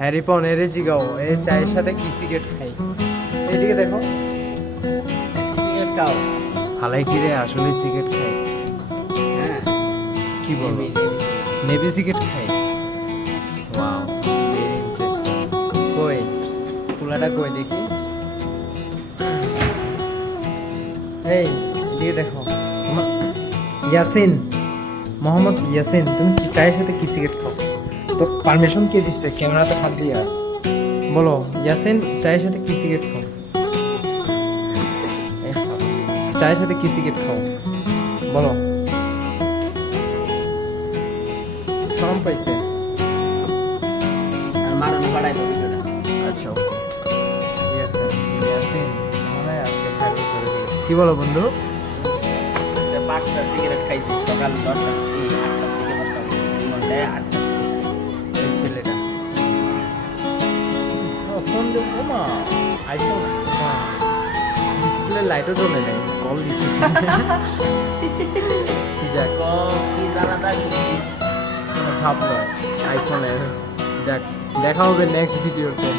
Harry পন এর জিগাও এই চায়ের সাথে কি সিগারেট খাই এইদিকে দেখো সিগারেট খাও? হালাই কি রে আসলে সিগারেট খাই হ্যাঁ, কি বলো নেভি সিগারেট খাই ওয়াও ভেরি ইন্টারেস্টিং কই কুলাটা কই দেখি এই এদিকে দেখো তোমার ইয়াসিন মোহাম্মদ ইয়াসিন তুমি কি চায়ের সাথে কি সিগারেট খাও তো পারমিশন কে দিচ্ছে ক্যামেরাতে হাত দিয়া বলো ইয়াসিন চায়ের সাথে কি সিগারেট খাও চায়ের সাথে কি সিগারেট খাও বলো শরম পাইছে আর মারণ বাড়াই দাও ভিডিওটা। আচ্ছা ওকে ইয়াসিন ইয়াসিন মনে হয় আজকে ফাইনাল করে দিবে কি বলো বন্ধু 5টা সিগারেট খাইছি সকাল 10টা 8টা থেকে 10টা ঘন্টায় 8টা। এই ছেলেটা ফোন দেবো মা আইফোন ডিসপ্লে লাইটও জ্বলে নাই কল দিছিস যাক কি জানাটা ভাবলো আইফোনের যাক দেখা হবে নেক্সট ভিডিওতে